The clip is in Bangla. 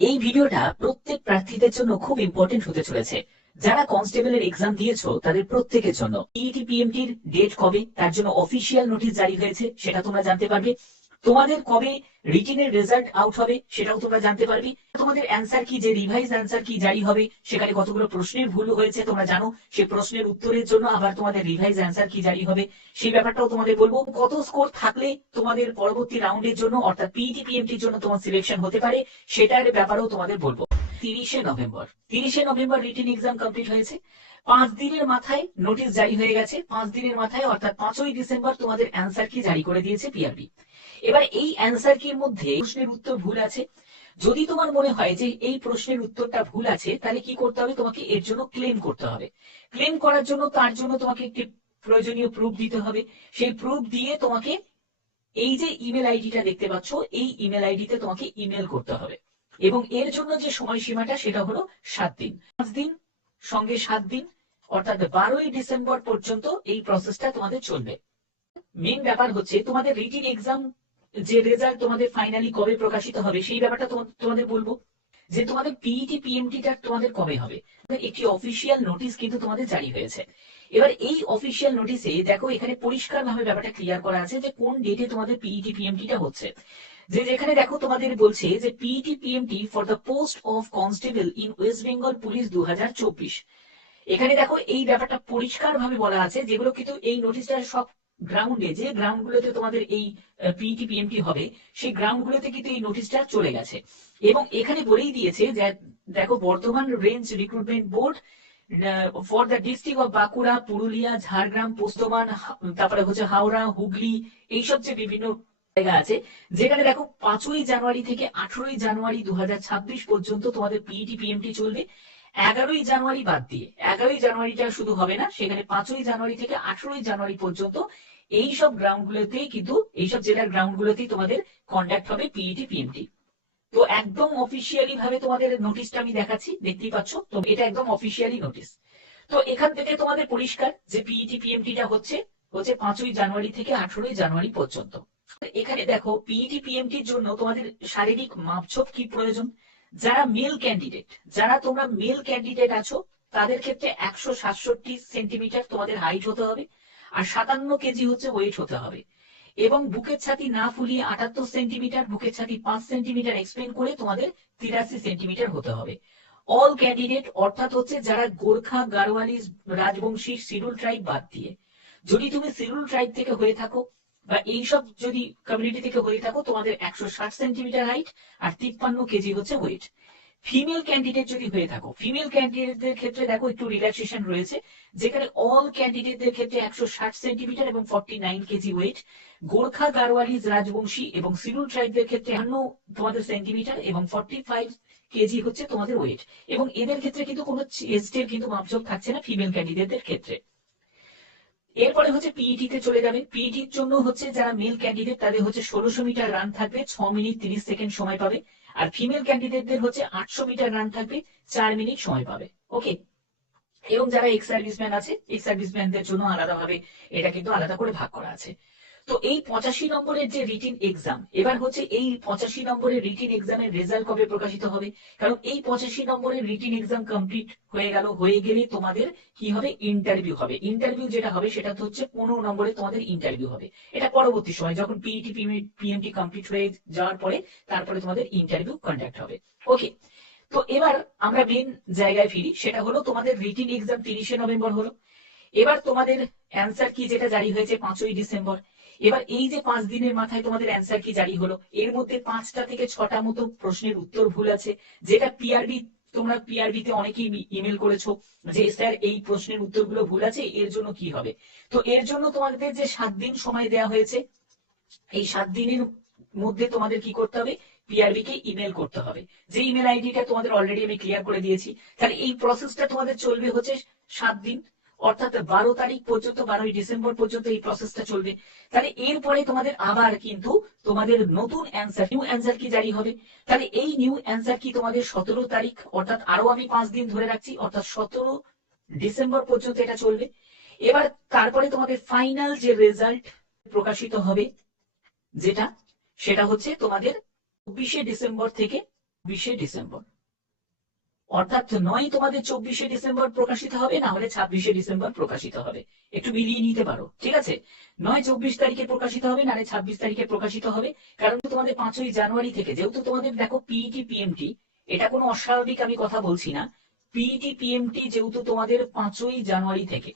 এই ভিডিওটা প্রত্যেক প্রার্থীদের জন্য খুব ইম্পর্টেন্ট হতে চলেছে। যারা কনস্টেবলের এক্সাম দিয়েছো তাদের প্রত্যেকের জন্য পিইটি পিএমটির ডেট কবে তার জন্য অফিসিয়াল নোটিশ জারি হয়েছে সেটা তোমরা জানতে পারবে। তোমাদের কবে রিটিনের রেজাল্ট আউট হবে সেটাও তোমরা জানতে পারবে। তোমাদের অ্যান্সার কি, যে রিভাইজ অ্যান্সার কি জারি হবে, সেখানে কতগুলো প্রশ্নের ভুল হয়েছে তোমরা জানো, সেই প্রশ্নের উত্তরের জন্য আবার তোমাদের রিভাইজ অ্যান্সার কি জারি হবে সেই ব্যাপারটাও তোমাদের বলবো। কত স্কোর থাকলে তোমাদের পরবর্তী রাউন্ডের জন্য অর্থাৎ পিইটি পিএমটির জন্য তোমার সিলেকশন হতে পারে সেটার ব্যাপারেও তোমাদের বলবো। 30শে নভেম্বর রিটেন এক্সাম কমপ্লিট হয়েছে। 5 দিনের মাথায় নোটিশ জারি হয়ে গেছে। 5 দিনের মাথায় অর্থাৎ 5ই ডিসেম্বর তোমাদের অ্যান্সার কি জারি করে দিয়েছে পিআরবি। এবার এই অ্যান্সার কির মধ্যে প্রশ্নের উত্তর ভুল আছে। যদি তোমার মনে হয় যে এই প্রশ্নের উত্তরটা ভুল আছে তাহলে কি করতে হবে, তোমাকে এর জন্য ক্লেম করতে হবে। ক্লেম করার জন্য তার জন্য তোমাকে একটি প্রয়োজনীয় প্রুফ দিতে হবে। সেই প্রুফ দিয়ে তোমাকে এই যে ইমেল আইডিটা দেখতে পাচ্ছ এই ইমেল আইডিতে তোমাকে ইমেল করতে হবে। এবং এর জন্য যে সময়সীমাটা সেটা হলো 7 দিন। 5 দিন সঙ্গে 7 দিন অর্থাৎ 12ই ডিসেম্বর পর্যন্ত এই প্রসেসটা তোমাদের চলবে। মেন ব্যাপার হচ্ছে তোমাদের রিটিন এক্সাম যে রেজাল্ট তোমাদের ফাইনালি কবে প্রকাশিত হবে সেই ব্যাপারটা তোমাদের বলবো। যে তোমাদের পিইটি পিএমটিটা তোমাদের কবে হবে, একটি অফিসিয়াল নোটিশ কিন্তু তোমাদের জারি হয়েছে। এবার এই অফিসিয়াল নোটিশে দেখো এখানে পরিষ্কার ভাবে ব্যাপারটা ক্লিয়ার করা আছে যে কোন ডেটে তোমাদের পিইটি পিএমটিটা হচ্ছে। যে যেখানে দেখো তোমাদের বলছে যে PET PMT for the post of constable in West Bengal police 2024। এখানে দেখো এই ব্যাপারটা পরিষ্কার ভাবে বলা আছে, যেগুলো কিন্তু এই নোটিশটা সব গ্রাউন্ডে, যে গ্রাউন্ড গুলোতে তোমাদের এই পিইটি পিএমটি হবে সেই গ্রাউন্ড গুলোতে কিন্তু এই নোটিশটা চলে গেছে। এবং এখানে বলেই দিয়েছে যে দেখো Bardhaman range recruitment board for the district of Bankura, Purulia, Jhargram, পোস্তমান, তারপরে হচ্ছে হাওড়া, হুগলি, এইসব যে বিভিন্ন জায়গা আছে, যেখানে দেখো 5ই জানুয়ারি থেকে 18ই জানুয়ারি 2026 পর্যন্ত তোমাদের পিইটি পিএমটি চলবে। 11ই জানুয়ারি বাদ দিয়ে, 11ই জানুয়ারিটা শুধু হবে না, সেখানে 5ই জানুয়ারি থেকে 18ই জানুয়ারি পর্যন্ত এইসব গ্রাউন্ড গুলোতেই কিন্তু এইসব জেলার গ্রাউন্ড গুলোতেই তোমাদের কন্ডাক্ট হবে পিইটি পিএমটি। তো একদম অফিসিয়ালি ভাবে তোমাদের নোটিশটা আমি দেখাচ্ছি, দেখতেই পাচ্ছ, তো এটা একদম অফিসিয়ালি নোটিশ। তো এখান থেকে তোমাদের পরিষ্কার যে পিইটি পিএমটিটা হচ্ছে 5ই জানুয়ারি থেকে 18ই জানুয়ারি পর্যন্ত। এখানে দেখো পিইটি পিএমটির জন্য তোমাদের শারীরিক মাপঝোপ কি প্রয়োজন। যারা মেল ক্যান্ডিডেট, যারা তোমরা মেল ক্যান্ডিডেট আছো তাদের ক্ষেত্রে 167 সেন্টিমিটার তোমাদের হাইট হতে হবে, আর 57 কেজি হচ্ছে ওয়েট হতে হবে। এবং বুকের ছাতি না ফুলিয়ে 78 সেন্টিমিটার, বুকের ছাতি 5 সেন্টিমিটার এক্সপেন্ড করে তোমাদের 83 সেন্টিমিটার হতে হবে। অল ক্যান্ডিডেট অর্থাৎ হচ্ছে যারা গোর্খা, গাড়োয়ালি, রাজবংশী, শিডিউল ট্রাইব বাদ দিয়ে। যদি তুমি শিডিউল ট্রাইব থেকে হয়ে থাকো বা এইসব যদি কমিউনিটি থেকে হয়ে থাকো তোমাদের 160 সেন্টিমিটার হাইট আর 53 কেজি হচ্ছে ওয়েট। ফিমেল ক্যান্ডিডেট যদি হয়ে থাকো, ফিমেল ক্যান্ডিডেটদের ক্ষেত্রে দেখো একটু রিল্যাক্সেশন রয়েছে, যেখানে অল ক্যান্ডিডেটদের ক্ষেত্রে 160 সেন্টিমিটার এবং 49 কেজি ওয়েট। গোর্খা, গাড়োয়ালি, রাজবংশী এবং শিডিউল ট্রাইবদের ক্ষেত্রে 51 সেন্টিমিটার এবং 45 কেজি হচ্ছে তোমাদের ওয়েট। এবং এদের ক্ষেত্রে কিন্তু কোনো চেস্টের কিন্তু মাপজোক থাকছে না ফিমেল ক্যান্ডিডেটদের ক্ষেত্রে। এরপরে হচ্ছে পিইটি তে চলে যাবে। পিইটির জন্য হচ্ছে যারা মেল ক্যান্ডিডেট তাদের হচ্ছে 1600 মিটার রান থাকবে, 6 মিনিট 30 সেকেন্ড সময় পাবে। আর ফিমেল ক্যান্ডিডেটদের হচ্ছে 800 মিটার রান থাকবে, 4 মিনিট সময় পাবে। ওকে। এবং যারা এক্স সার্ভিসম্যান আছে, এক্স সার্ভিসম্যানদের জন্য আলাদাভাবে এটা কিন্তু আলাদা করে ভাগ করা আছে। তো এই 85 নম্বরের যে রিটিন এক্সাম, এবার হচ্ছে এই 85 নম্বরের রিটিন এক্সামের রেজাল্ট কবে প্রকাশিত হবে। কারণ এই 85 নম্বরের রিটিন এক্সাম কমপ্লিট হয়ে গেল, হয়ে গেলে তোমাদের কি হবে, ইন্টারভিউ হবে। ইন্টারভিউ যেটা হবে সেটা হচ্ছে 15 নম্বরে তোমাদের ইন্টারভিউ হবে। এটা পরবর্তী সময় যখন পিইটি পিএমটি কমপ্লিট হয়ে যাওয়ার পরে তারপরে তোমাদের ইন্টারভিউ কন্ডাক্ট হবে। ওকে। তো এবার আমরা মেন জায়গায় ফিরি, সেটা হলো তোমাদের রিটিন এক্সাম 30শে নভেম্বর হলো। এবার তোমাদের অ্যান্সার কি যেটা জারি হয়েছে 5ই ডিসেম্বর। এবার এই যে 5 দিনের মাথায় তোমাদের অ্যান্সার কি জারি হলো, এর মধ্যে 5টা থেকে 6টা মতো প্রশ্নের উত্তর ভুল আছে, যেটা পিআরবি, তোমরা পিআরবি তে অনেকেই ইমেল করেছো যে স্যার এই প্রশ্নের উত্তরগুলো ভুল আছে, এর জন্য কি হবে। তো এর জন্য তোমাদের যে 7 দিন সময় দেওয়া হয়েছে, এই 7 দিনের মধ্যে তোমাদের কি করতে হবে, পিআরবি কে ইমেল করতে হবে। যে ইমেল আইডিটা তোমাদের অলরেডি আমি ক্লিয়ার করে দিয়েছি। তাহলে এই প্রসেসটা তোমাদের চলবে হচ্ছে 7 দিন, অর্থাৎ 12 তারিখ পর্যন্ত, 12ই ডিসেম্বর পর্যন্ত এই প্রসেসটা চলবে। তাহলে এরপরে তোমাদের আবার কিন্তু তোমাদের নতুন অ্যান্সার, নিউ অ্যান্সার কি জারি হবে। তাহলে এই নিউ অ্যান্সার কি তোমাদের 17 তারিখ, অর্থাৎ আরো আমি 5 দিন ধরে রাখছি, অর্থাৎ 17 ডিসেম্বর পর্যন্ত এটা চলবে। এবার তারপরে তোমাদের ফাইনাল যে রেজাল্ট প্রকাশিত হবে যেটা, সেটা হচ্ছে তোমাদের 24শে ডিসেম্বর থেকে ডিসেম্বর, অর্থাৎ নয় তোমাদের 24শে ডিসেম্বর প্রকাশিত হবে, না হলে 26শে ডিসেম্বর প্রকাশিত হবে। একটু মিলিয়ে নিতে পারো, ঠিক আছে? নয় 24 তারিখে প্রকাশিত হবে, নাহলে 26 তারিখে প্রকাশিত হবে। কারণ তোমাদের 5ই জানুয়ারি থেকে, যেহেতু তোমাদের দেখো পিইটি পিএমটি, এটা কোনো অস্বাভাবিক আমি কথা বলছি না, পিইটি পিএমটি যেহেতু তোমাদের 5ই জানুয়ারি থেকে,